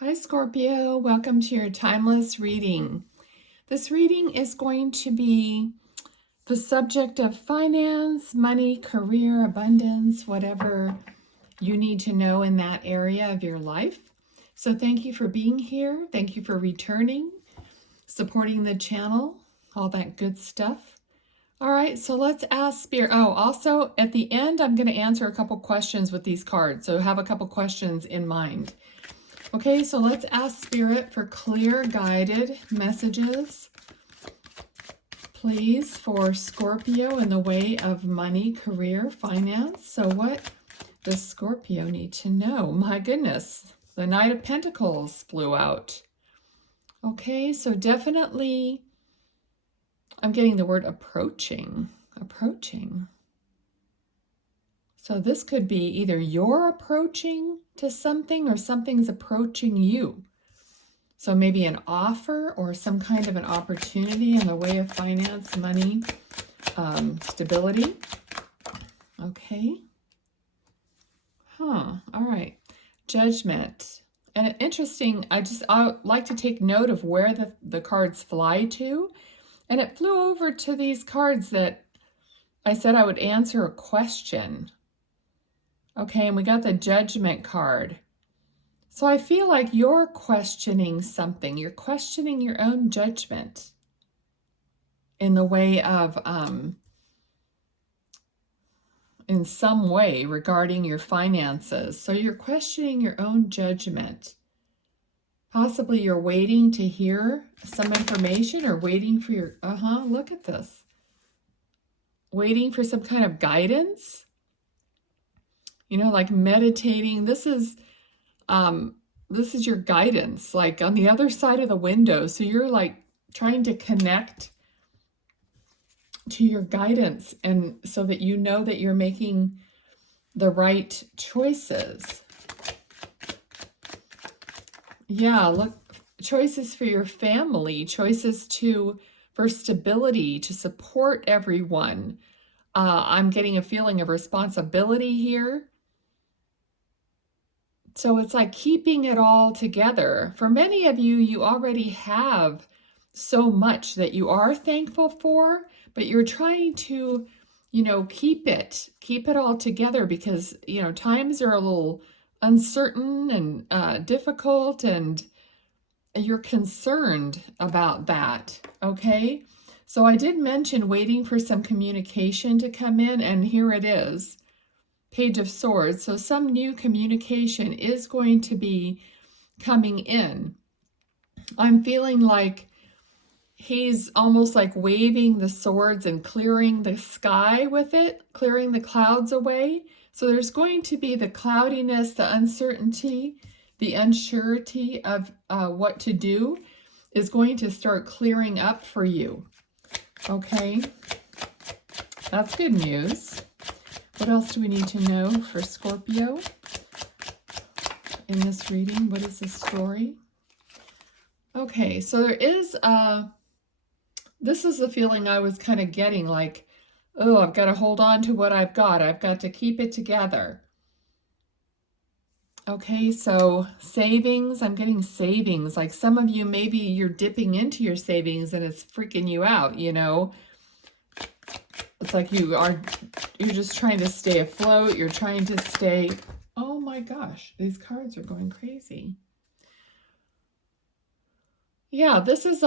Hi Scorpio, welcome to your timeless reading. This reading is going to be the subject of finance, money, career, abundance, whatever you need to know in that area of your life. So thank you for being here. Thank you for returning, supporting the channel, all that good stuff. All right, so let's ask Spirit. Oh, also at the end, I'm going to answer a couple questions with these cards. So have a couple questions in mind. Okay, so let's ask Spirit for clear guided messages, please, for Scorpio in the way of money, career, finance. So what does Scorpio need to know? My goodness, the Knight of Pentacles flew out. Okay, so definitely I'm getting the word approaching. So this could be either you're approaching to something or something's approaching you. So maybe an offer or some kind of an opportunity in the way of finance, money, stability. Okay. All right. Judgment. And interesting, I like to take note of where the cards fly to. And it flew over to these cards that I said I would answer a question. Okay, and we got the Judgment card. So I feel like you're questioning something. You're questioning your own judgment in the way of, in some way regarding your finances. So you're questioning your own judgment. Possibly you're waiting to hear some information or waiting for your, look at this. Waiting for some kind of guidance. You know, like meditating. This is your guidance, like on the other side of the window. So you're like trying to connect to your guidance, and so that you know that you're making the right choices. Yeah, look, choices for your family, choices for stability, to support everyone. I'm getting a feeling of responsibility here. So it's like keeping it all together. For many of you, you already have so much that you are thankful for, but you're trying to, keep it all together because, times are a little uncertain and difficult, and you're concerned about that. Okay. So I did mention waiting for some communication to come in, and here it is. Page of Swords. So some new communication is going to be coming in. I'm feeling like he's almost like waving the swords and clearing the sky with it, clearing the clouds away. So there's going to be the cloudiness, the uncertainty, the unsurety of what to do is going to start clearing up for you. Okay, that's good news. What else do we need to know for Scorpio in this reading? What is the story? Okay, so there is this is the feeling I was kind of getting, like, oh, I've got to hold on to what I've got. I've got to keep it together. Okay, so savings, I'm getting savings. Like some of you, maybe you're dipping into your savings and it's freaking you out, It's like you're just trying to stay afloat. You're trying to stay, oh my gosh, these cards are going crazy. Yeah, this is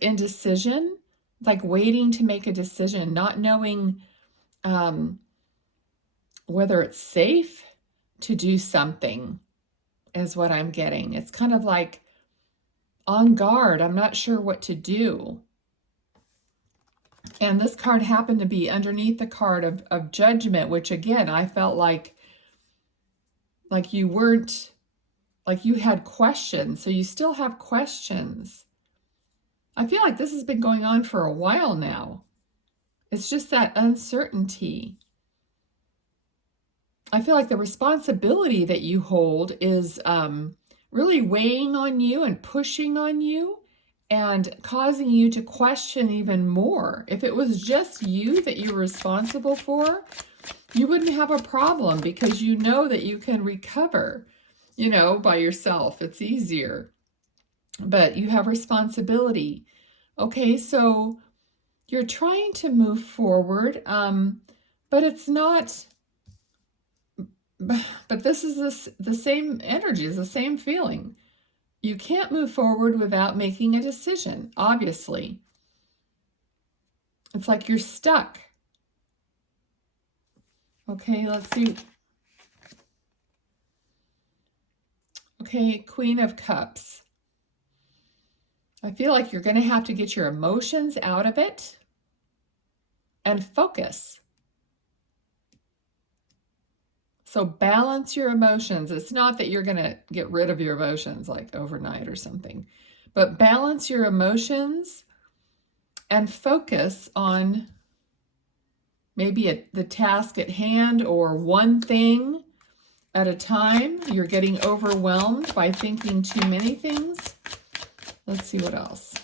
indecision, like waiting to make a decision, not knowing whether it's safe to do something is what I'm getting. It's kind of like on guard. I'm not sure what to do. And this card happened to be underneath the card of judgment, which again, I felt like you weren't, like you had questions. So you still have questions. I feel like this has been going on for a while now. It's just that uncertainty. I feel like the responsibility that you hold is really weighing on you and pushing on you and causing you to question even more. If it was just you that you were responsible for, you wouldn't have a problem because you know that you can recover. you know, by yourself. It's easier. But you have responsibility. Okay, so you're trying to move forward, but it's not, but this is the same energy, is the same feeling. You can't move forward without making a decision, obviously. It's like you're stuck. Okay, let's see. Okay, Queen of Cups. I feel like you're going to have to get your emotions out of it and focus. So balance your emotions. It's not that you're going to get rid of your emotions like overnight or something, but balance your emotions and focus on maybe the task at hand or one thing at a time. You're getting overwhelmed by thinking too many things. Let's see what else.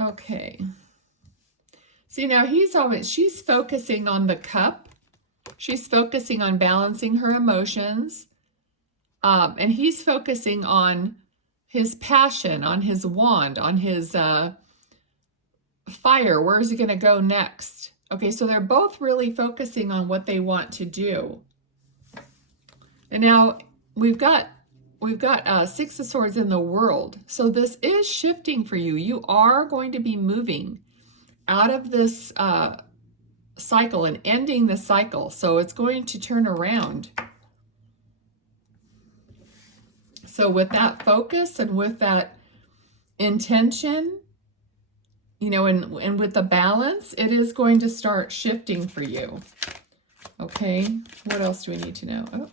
Okay. See, now she's focusing on the cup. She's focusing on balancing her emotions. And he's focusing on his passion, on his wand, on his fire. Where is he going to go next? Okay, so they're both really focusing on what they want to do. And now we've got Six of Swords in the World. So this is shifting for you. You are going to be moving out of this cycle and ending the cycle. So it's going to turn around. So with that focus and with that intention, you know, and with the balance, it is going to start shifting for you. Okay, what else do we need to know? Oh.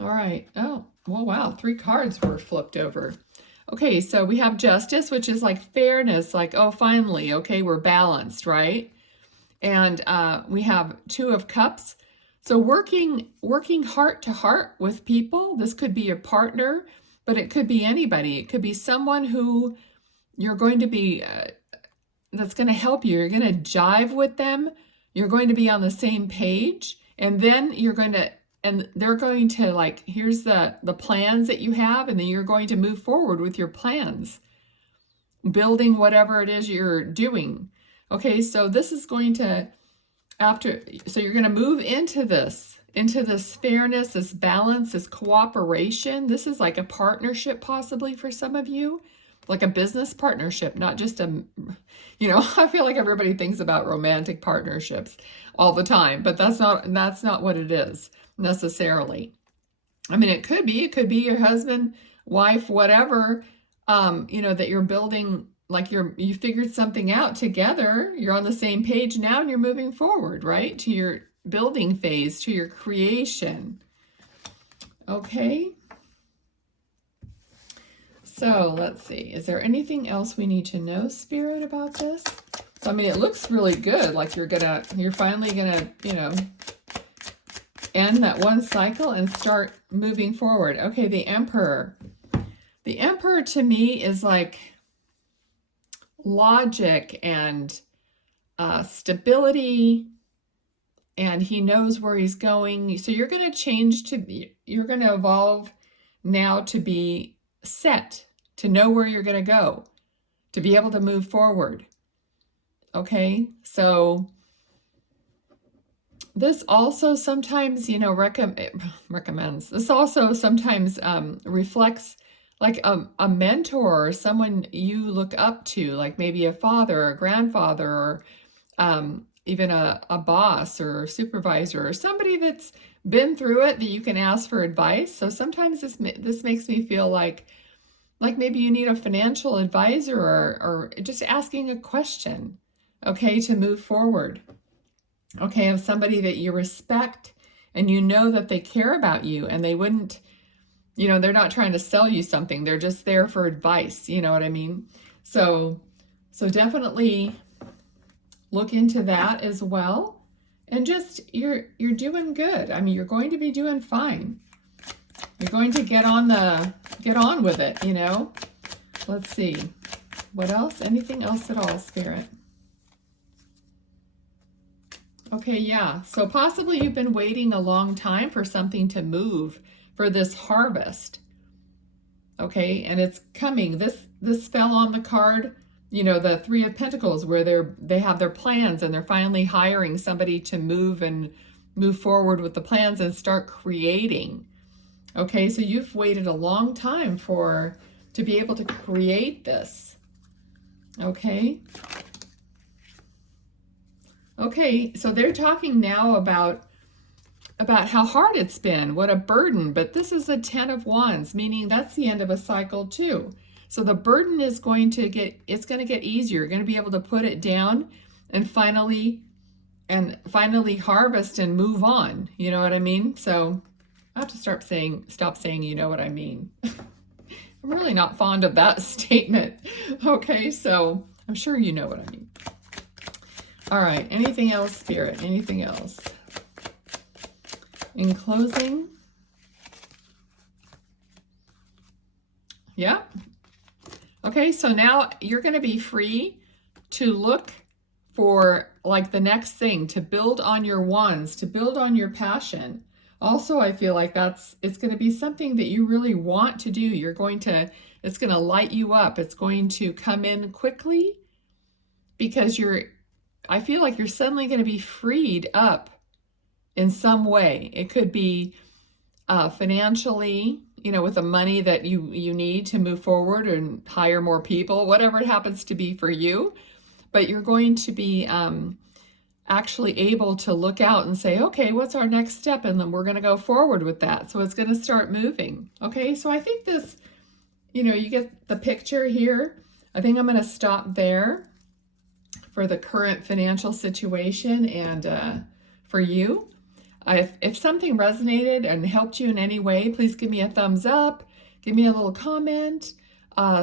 All right. Oh, well, wow. 3 cards were flipped over. Okay, so we have Justice, which is like fairness, like, oh, finally, okay, we're balanced, right? And we have 2 of Cups. So working heart to heart with people. This could be a partner, but it could be anybody. It could be someone who you're going to be, that's going to help you. You're going to jive with them. You're going to be on the same page. And then you're going to, and they're going to like, here's the plans that you have, and then you're going to move forward with your plans, building whatever it is you're doing. Okay, so this is going to, so you're going to move into this fairness, this balance, this cooperation. This is like a partnership possibly for some of you, like a business partnership, not just a, you know, I feel like everybody thinks about romantic partnerships all the time, but that's not what it is necessarily. I mean, it could be your husband, wife, whatever, you know, that you're building, like you figured something out together. You're on the same page now and you're moving forward, right? To your building phase, to your creation. Okay. So let's see. Is there anything else we need to know, Spirit, about this? I mean, it looks really good. Like you're finally gonna, you know, end that one cycle and start moving forward. Okay, the Emperor. The Emperor to me is like logic and stability, and he knows where he's going. So you're going to you're going to evolve now to be set, to know where you're going to go, to be able to move forward. Okay, so this also sometimes, you know, recommends, this also sometimes reflects like a mentor or someone you look up to, like maybe a father or a grandfather, or even a boss or supervisor, or somebody that's been through it that you can ask for advice. So sometimes this makes me feel like maybe you need a financial advisor, or just asking a question, okay, to move forward. Okay, of somebody that you respect and you know that they care about you, and they wouldn't, you know, they're not trying to sell you something. They're just there for advice. You know what I mean? So definitely look into that as well. And just, you're doing good. I mean, you're going to be doing fine. You're going to get on with it, you know? Let's see. What else? Anything else at all, Spirit? Okay, yeah. So possibly you've been waiting a long time for something to move, for this harvest. Okay, and it's coming. This fell on the card, you know, the Three of Pentacles, where they have their plans and they're finally hiring somebody to move forward with the plans and start creating. Okay, so you've waited a long time to be able to create this. Okay. Okay, so they're talking now about how hard it's been, what a burden, but this is a 10 of Wands, meaning that's the end of a cycle too. So the burden is going to get easier. You're going to be able to put it down and finally harvest and move on. You know what I mean? So I have to stop saying you know what I mean. I'm really not fond of that statement. Okay, so I'm sure you know what I mean. All right, anything else, Spirit? Anything else? In closing, yeah. Okay, so now you're going to be free to look for like the next thing, to build on your wands, to build on your passion. Also, I feel like it's going to be something that you really want to do. It's going to light you up. It's going to come in quickly because I feel like you're suddenly going to be freed up in some way. It could be financially, you know, with the money that you need to move forward and hire more people, whatever it happens to be for you. But you're going to be actually able to look out and say, okay, what's our next step? And then we're going to go forward with that. So it's going to start moving. Okay, so I think this, you know, you get the picture here. I think I'm going to stop there for the current financial situation and for you. If something resonated and helped you in any way, please give me a thumbs up, give me a little comment.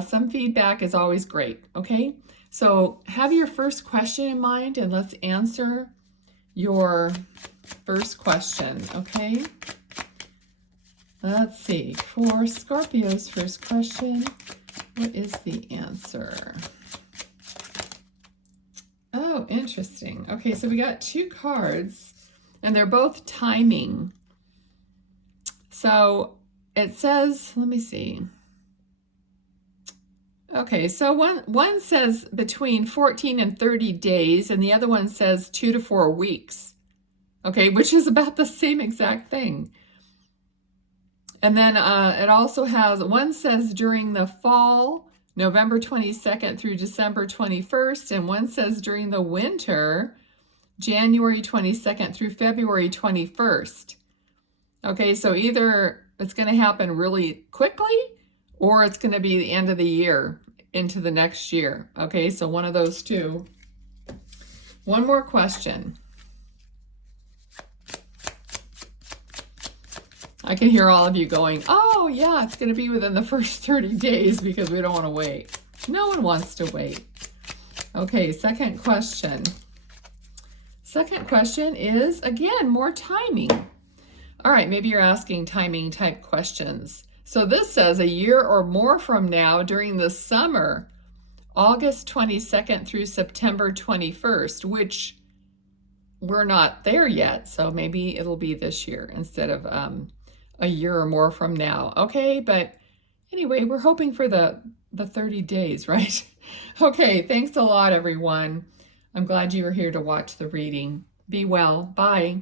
Some feedback is always great, okay? So have your first question in mind and let's answer your first question, okay? Let's see, for Scorpio's first question, what is the answer? Oh, interesting. Okay, so we got two cards. And they're both timing. So it says, let me see. Okay, so one says between 14 and 30 days, and the other one says 2 to 4 weeks. Okay, which is about the same exact thing. And then it also has, one says during the fall, November 22nd through December 21st, and one says during the winter, January 22nd through February 21st. Okay, so either it's going to happen really quickly or it's going to be the end of the year into the next year. Okay, so one of those two. One more question. I can hear all of you going, oh yeah, it's going to be within the first 30 days because we don't want to wait. No one wants to wait. Okay, second question. Second question is, again, more timing. All right, maybe you're asking timing type questions. So this says a year or more from now during the summer, August 22nd through September 21st, which we're not there yet. So maybe it'll be this year instead of a year or more from now. Okay, but anyway, we're hoping for the 30 days, right? Okay, thanks a lot, everyone. I'm glad you were here to watch the reading. Be well. Bye.